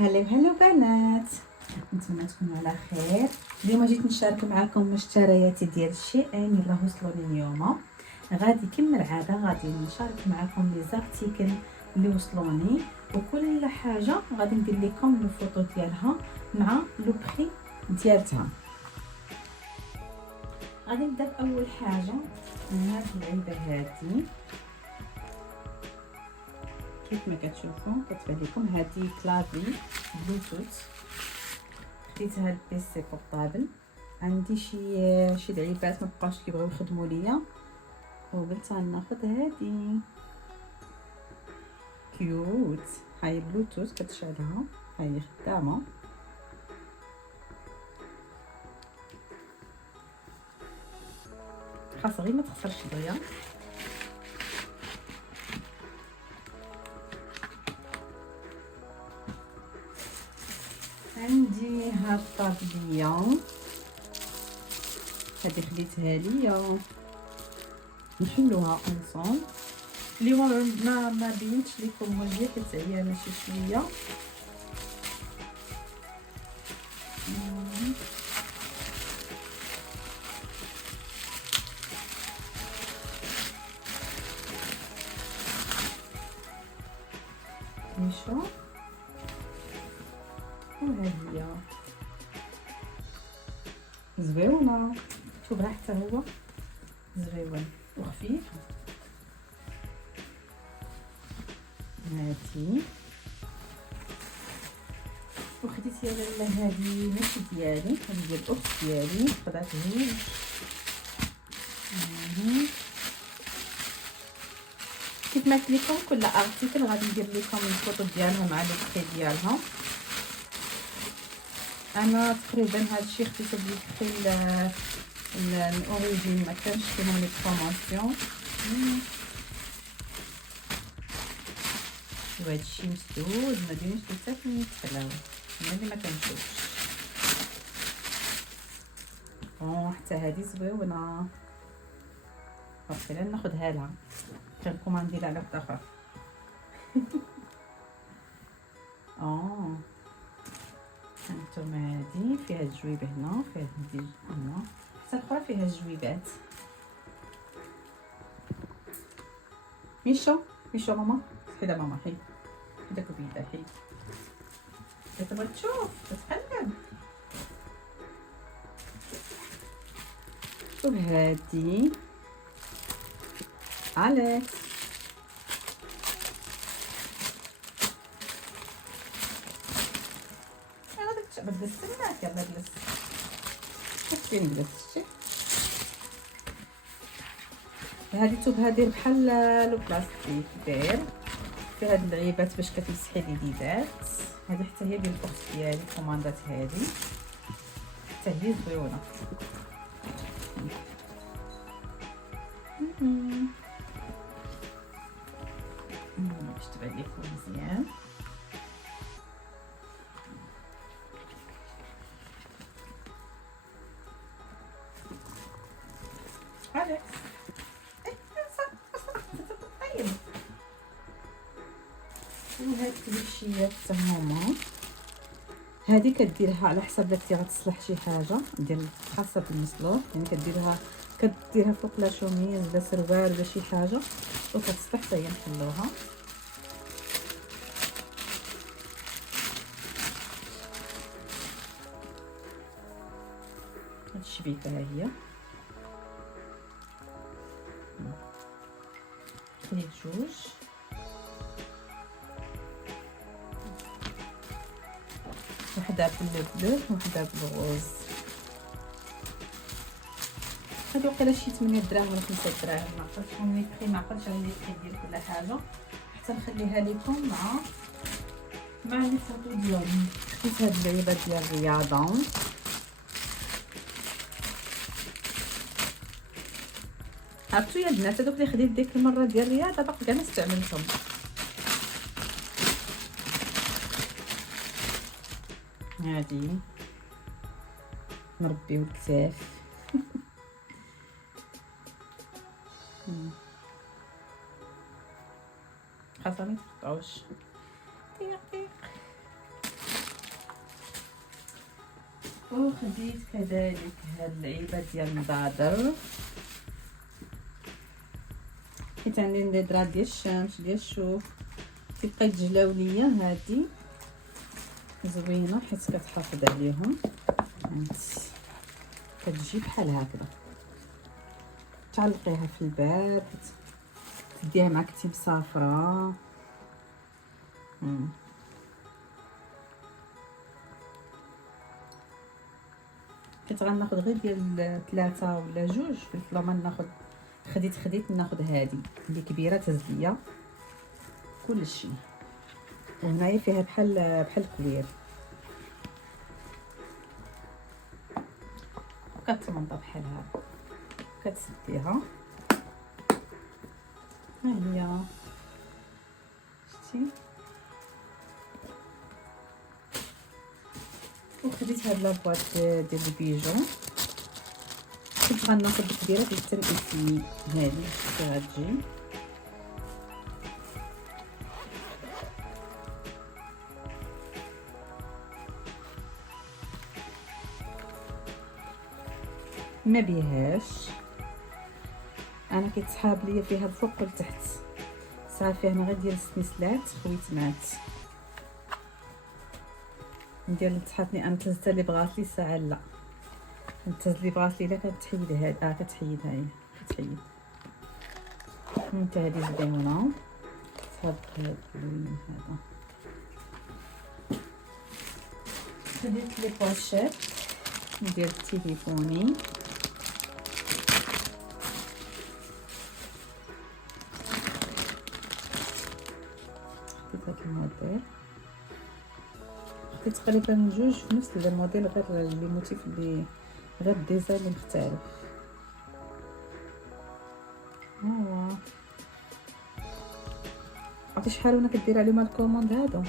هلا هلا بنات، نتمنى تكونوا على خير. اليوم جيت نشارك معكم مشترياتي ديال الشيئين اللي وصلوني اليوم. غادي كما العاده غادي نشارك معكم لي زارتيكل اللي وصلوني، وكل حاجه غادي ندير لكم لو فوطو ديالها مع لو بري ديالها. غادي نبدا باول حاجه من هاد العلبه هادي. كيف ما كتشوفوا كتبان لكم هذه كلافي بلوتوث، خديتها البيسي بورطابل. عندي شي لعيبات ما بقاوش كيبغيو يخدموا ليا، وقلت غناخذ هذه كيوت. هاي بلوتوث كتشعلها، هاي خدامه. خاص غير ما تخسرش دغيا. عندي هاد الطابليه هادي خديتها ليا، نحلوها اونصون. اليوم ما بينتش لكم وجهي حيت عيانه شي شويه. نشوف وهذه هي زويونه، شوف راه حتى هو زويون وخفيف. هادي وخديت يا لاله، هادي ماشي ديالي، هادي ديال الاخت ديالي، خدات زوج. كيف ما قلت لكم كل ارتيكل غادي ندير لكم الفوطو ديالها مع لو بري ديالها. انا تقريبا هادشي خديته بالبري الاوريجين، ما كانش فيهم لي بروموسيون. وهادشي مسدود، ما ديروش حتى فين يتحلاو، اللي ما كنشوفش. حتى هادي زويونه، صافي لا ناخذها لها، كنكوماندي لها على واحد اخر. هانتوما هادي فيها الجويبه هنا، فيها هادي هنا، حتى الاخرى فيها الجويبات. ميشو ماما، حيدا ماما، حيد داك البيضه، حيد تبغي تشوف تتقلب. وهادي اليكس، انا داك بدل السماك، يلا جلس فين جلستي. هادي توب هادي بحال لو بلاستيك داير في هاد اللعيبات باش كتمسحي اليدات. هادي حتى هي ديال الاخت ديالي، كوماندات هادي حتى هي زويونه. باش تبان لكم مزيان. اليكس طيب. وهاد الكليشيات حتى هما، هادي كديرها على حسب داكتي غتصلح شي حاجه ديال خاصه بالمصلوح، يعني كديرها فوق لا شوميز ولا سروال ولا شي حاجه وكتصلح حتى هي نحلوها. هاد الشبيكه ها هي، خديت جوج، وحده بالبلو وحده بالغوز. هادو وقيلا شي 8 دراهم ولا 5 دراهم، ما عرفتش شحال لي بري، ما عقلتش على لي بري ديال كل حاجه، حتى نخليها لكم مع لي فوطو ديالي. خديت هاد اللعيبه ديال الرياضه، عرفتو يا البنات هادوك اللي خديت ديك المره ديال الرياضه باقي كاع ما استعملتهم. هادي نربيو الكتاف. خاصها ما تقطعوش. دقيق وخديت كذلك هاد العلبه ديال النضادر، حيت عندي النضرات ديال الشمس ديال الشوف تبقى تجلاو ليا. هادي زوينه حيت كتحافظ عليهم، كتجي بحال هكذا تعلقيها في الباب، تديها مع كتيب صافره. كنت غناخذ غير ديال 3 ولا 2 في الفلامان، ناخذ خديت ناخذ هذه اللي كبيره تهز ليا كلشي. وهنايا فيها بحال الكوير، كتمنطا بحال هكا، كتسديها. ها هي شتي. وخديت هاد لابواط ديال البيجو، كنت غناخذ الكبيره في التنقيسي. هادي غتجي ما بيهاش، انا كيتسحاب ليا فيها الفوق والتحت صافي. انا غير ديال السنسلات خويتنات ندير لتحطني انا تهزت اللي بغات لي ساعه، لا نتهز اللي بغات لي لا كتحيد هاد كتحيد هاي كتحيد. انت هادي زوينه تهز هاد اللون هذا. خديت لي بوشيت ندير تليفوني، خديت هاد الموديل، خديت تقريبا 2 في نفس الموديل، غير لي موتيف اللي غير الديزاين اللي مختلف. عرفتي شحال وانا كدير عليهم الكوموند هادو،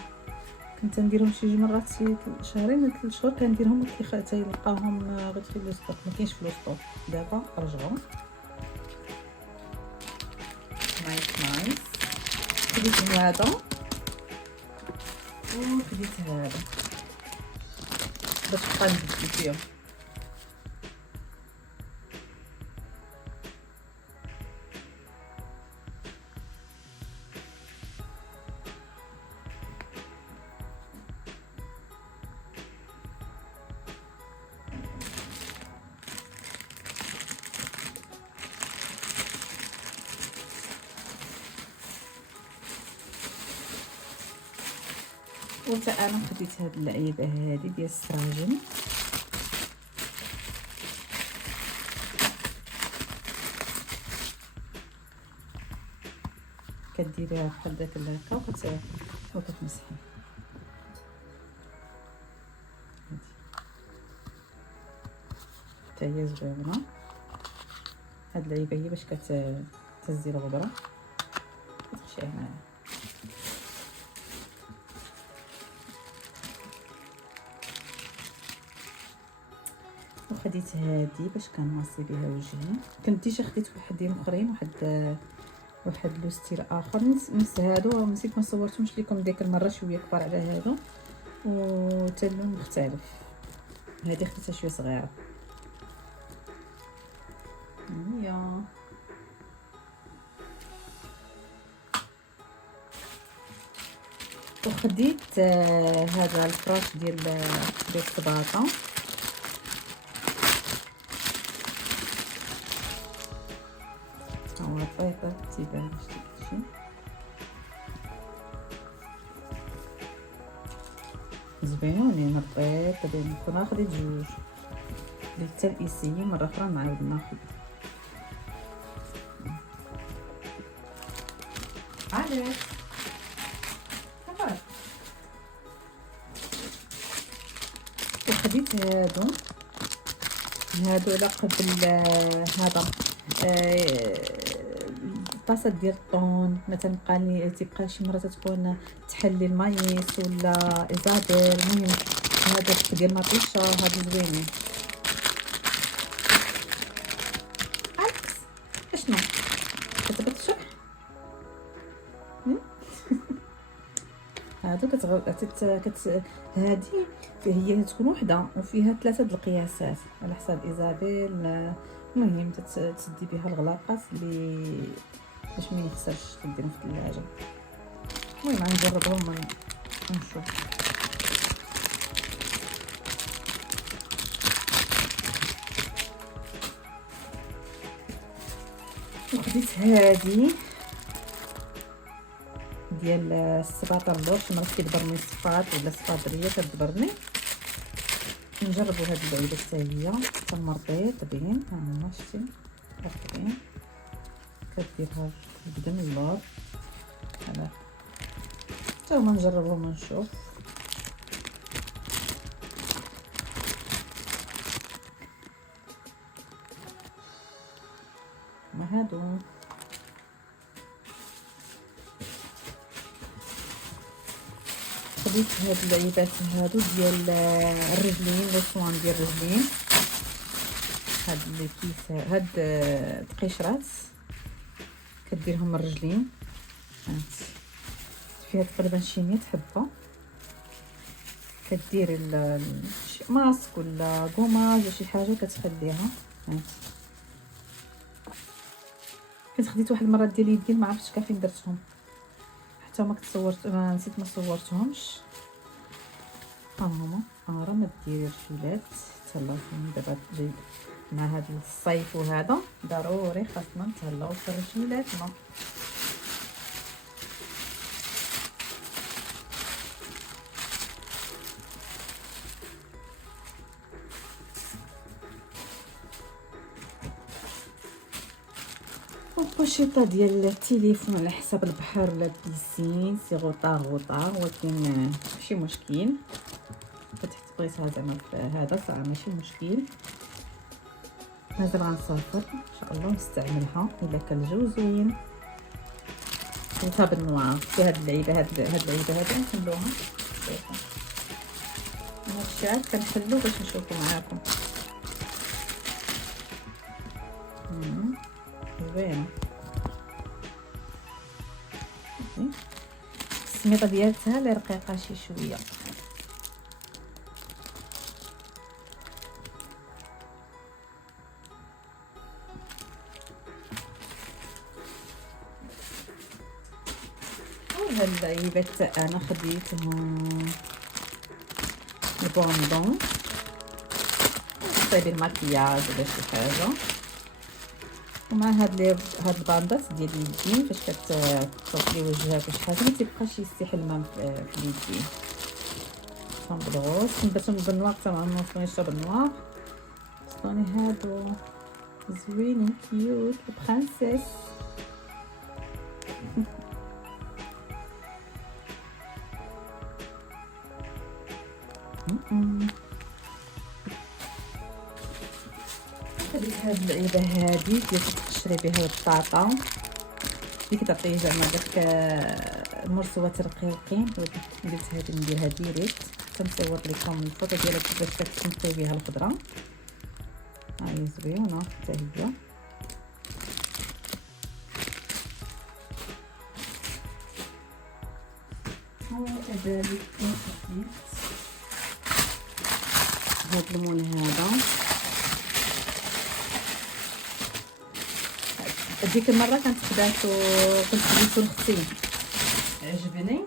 كنت نديرهم شي 2 مرات شي شهرين ولا 3 شهور كنديرهم تيلقاهم غير في لو ستوك، ما كاينش في لو ستوك. دابا رجعوا نايس. خديت هذا وخديت هذا باش نبقى نبدل فيهم. وتا انا خديت هاد اللعيبه هادي ديال السراجم، كديريها بحال داك هكا وكتمسحي. حتى هي زوينه هاد اللعيبه، هي باش كتهزي الغبره كتخشيها معاها. وخديت هادي باش كنماصي بها وجهي. كنت ديجا خديت وحدين اخرين، واحد لو ستيل اخر نفس هادو، نسيت ما صورتهمش لكم ديك المره، شويه كبار على هادو وتا اللون مختلف. هادي خديتها شويه صغيره هي. وخديت هذا الفراش ديال الطباطه، هو بيضه تيبان شي زوينين. البيض ديال كنا خديت 2 للتنقيسي، مره اخرى نعاود ناخذ. علاش وخديت هادو على قبل هذا الطاسه ديال الطون مثلا تبقى شي مره تكون تحلي المايس ولا ايزابيل. المهم هذا ديال مطيشه هادو زوينين. عكس اشنو كتبغي تشرح هادو هذه هي تكون وحده وفيها 3 القياسات على حساب ايزابيل. المهم تسدي بها الغلاقات اللي باش ما يخسرش تديرهم في الثلاجه. المهم غنجربهم ونشوف. وخديت هذه ديال السباط الروش، مرات كيدبرني الصفاط ولا الصفاطريه كتدبرني. نجربوا هاد اللعيبه التاليه. المربيط بين ها هما شتي رطبين، كديرها قدام اللور هذا حتى هما نجربوهم ونشوف. ما هادو خديت هاد اللعيبات هادو ديال الرجلين، لي صوان ديال الرجلين. هاد اللي كيس هاد القشرات كديرهم الرجلين. هانتي فيها تقريبا شي 100 حبه. كدير ماسك ولا كوماج ولا شي حاجه كتخليها. هانتي كنت خديت واحد المره ديال اليدين، ما عرفتش كيفاش درتهم حتى ما تصورت، ما نسيت ما صورتهمش. ها هما راه ما ديري رجيلات تهلاو دابا جاي مع هذا الصيف، وهذا ضروري خاصنا نتهلاو في رجيلاتنا. البوشيطه ديال التليفون على حساب البحر ولا البيسين، سي غوطا ولكن ماشي مشكل. فتحت بغيتها زعما هذا صراحه ماشي مشكل. مازال غنسافر ان شاء الله نستعملها الا كان الجو زوين. خديتها بالنوار في هاد اللعيبه، هاد اللعيبه هادي نخلوها هادشي كنحلو باش نشوفو معاكم. زوينه السميطه ديالتها اللي رقيقه شي شويه. وهاد اللعيبات انا خديتهم البوندون طيب المكياج ولا شي حاجه. ومع هاد الباندات ديال اليدين فاش كتغسلي وجهك وشي حاجه ما تيبقاش يسيح الماء في اليدين. كنبغوص نباتهم بالنوار حتى ما نوصلونيش بالنوار. وصلوني هادو زوينين كيوت البرانسيس. خديت هاد اللعيبه هادي ديال تقشري بها البطاطا اللي كتعطيه زعما داك المرسوات رقيقين. درت هادي نديرها ديريكت. كنصور لكم الفوطو ديالها كيفاش كتنقي بها الخضره. هاهي زوينه حتى هي. وكذلك خديت هاد الليمون هذا. ديك المره كنت خداتو كنت خديتو لختي عجبني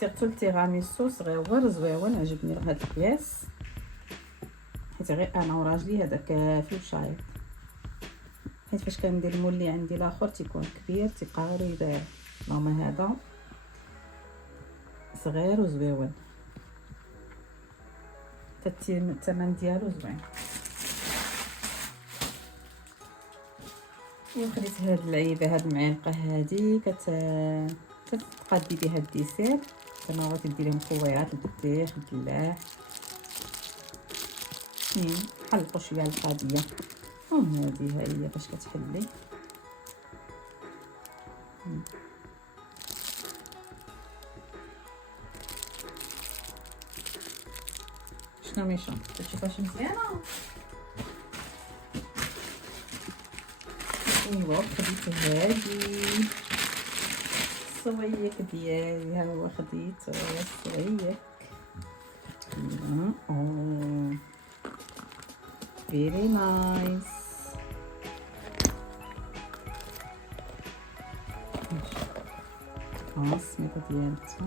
سيرتو التيراميسو صغيور زويون عجبني هاد القياس حيت غير انا وراجلي هذاك في الشايط. حيت فاش كندير مولي عندي الاخر تيكون كبير تيبقى غير يداير. ماما هذا صغير وزويون الثمن ديالو زوين. وخديت هاد اللعيبه هاد المعلقه هادي كتقادي بها الديسير. كما بغيتي ديري مكويات البطيخ الدلاح حلقوا شويه القضيه. هادي هي باش كتحلي. شنو ميشا كتشوفها شي مزيانه. ايوا خديت هادي الصويك ديالي، ها هو خديته يا الصويك. اوه فيري نايس. السميطه ديالتها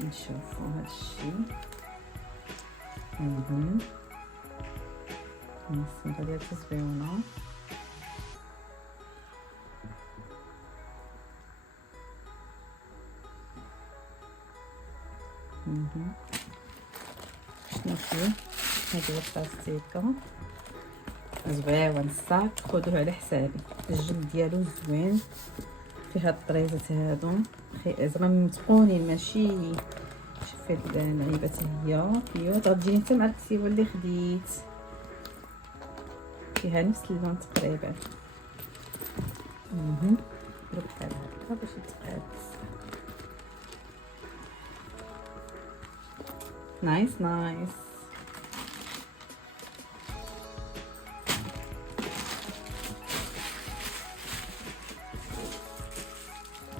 نشوفو هادشي. السميطه ديالتها زوينه. شنو فيه؟ هادي هي البلاستيكه زويون الصاك، خذوه على حسابي. الجلد ديالو زوين، فيه هاد الطريزات هادو زعما متقونين ماشي. شوفي هاد اللعيبه هي كيوت، غتجيني حتى مع الكتيبه اللي خديت، فيها نفس اللون تقريبا. دروك بحال هكا باش يتقاد. نايس نايس.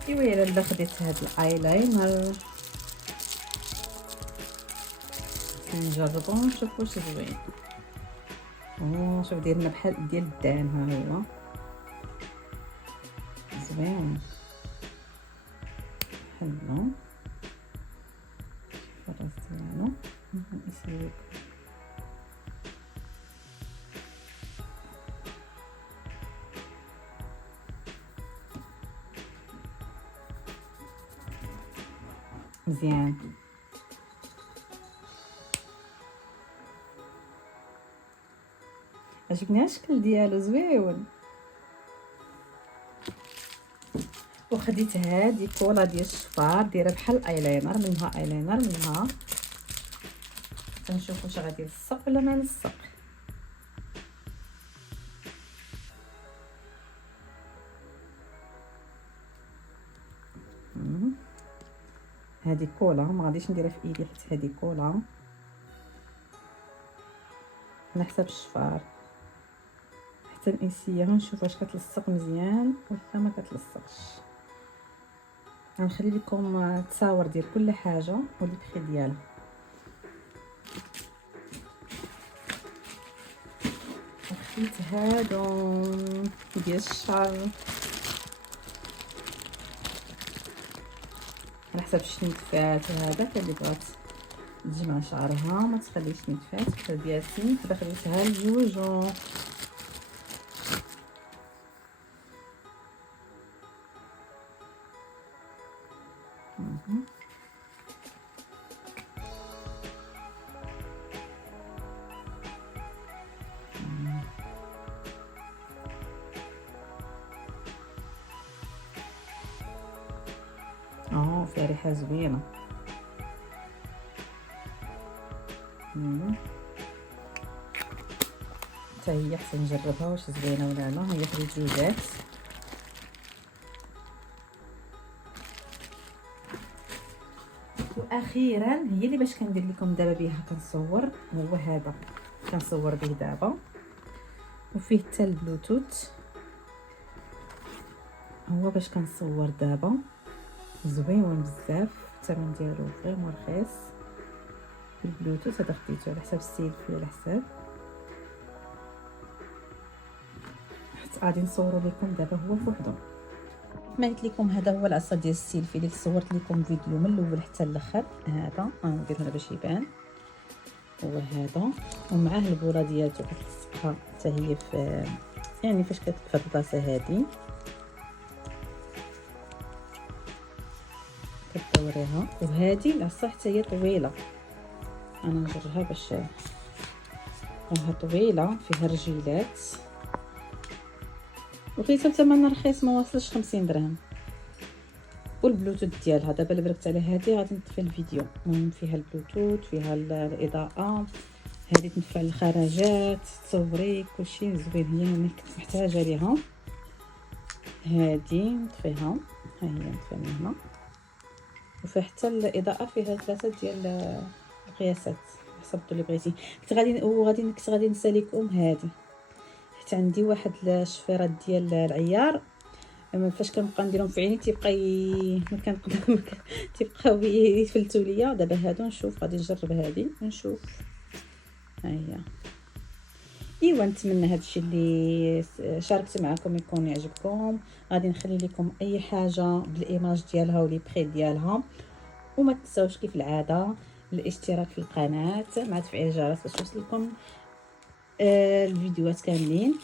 ايوا الا خديت هاد الايلاينر نجربو نشوف واش زوين. شوف دايرنا بحال ديال الدان، ها هو زوين حلو. شوف الراس ديالو نسيو مزيان. عجبني الشكل ديالو زويون. وخديت هادي كولا ديال الشفار دايره بحال الايلاينر، منها ايلاينر منها. كنشوف واش غادي يلصق ولا ما يلصق. هادي كولا ما غاديش نديرها في ايدي حيت هادي كولا على حساب الشفار. حتى نقيسيها نشوف واش كتلصق مزيان ولا ما كتلصقش. غنخلي لكم التصاور ديال كل حاجه والبخي ديالها. خديت هادو ديال الشعر على حساب الشنيتفات. هذاك اللي بغات تجمع شعرها ما تخليش نتفات بحال بياسين، كدا خديتها لجوجو. فيها ريحه زوينه. حتى هي حتى نجربها واش زوينه ولا لا. هي خديت جوجات. واخيرا هي اللي باش كندير لكم دابا بها كنصور، هو هذا كنصور به دابا. وفيه حتى البلوتوث، هو باش كنصور دابا. زويون بزاف، الثمن ديالو فريمون رخيص. البلوتوث هذا خديته على حساب السيلفي، على حساب حيت غادي نصوروا لكم دابا هو بوحدو. كما قلت لكم هذا هو العصا ديال السيلفي اللي صورت لكم فيديو من الاول حتى الاخر. هذا ندير هنا باش يبان، هو هذا. ومعاه البوله ديالته كتلصقها حتى هي في يعني فاش كتبقى البلاصه هذه كدوريها. وهذه العصا حتى هي طويله، انا نجرها باش راها طويله فيها رجيلات. وخديتها بثمن رخيص ما واصلش 50 درهم. والبلوتوث ديالها دابا اللي بركت على هذه غادي نطفي الفيديو. فيها البلوتوث، فيها الاضاءه، هذه تنفع الخرجات تصوري كلشي زوين. هي ملي كنت محتاجه ليها هذه نطفيها، ها هي نطفي من هنا. وفيها حتى الاضاءه، فيها 3 ديال القياسات حسب اللي بغيتي. كنت غادي نساليكم هذه حيت عندي واحد الشفيرات ديال العيار فاش كنبقى نديرهم في عيني ما كنقدر تيبقاو يفلتوا ليا. دابا هادو نشوف غادي نجرب هادي ونشوف. ها هي. ايوا نتمنى هادشي اللي شاركت معكم يكون يعجبكم. غادي نخلي لكم اي حاجه بالايماج ديالها ولي بري ديالها، وما تنساوش كيف العاده الاشتراك في القناه مع تفعيل الجرس باش يوصلكم الفيديوهات كاملين.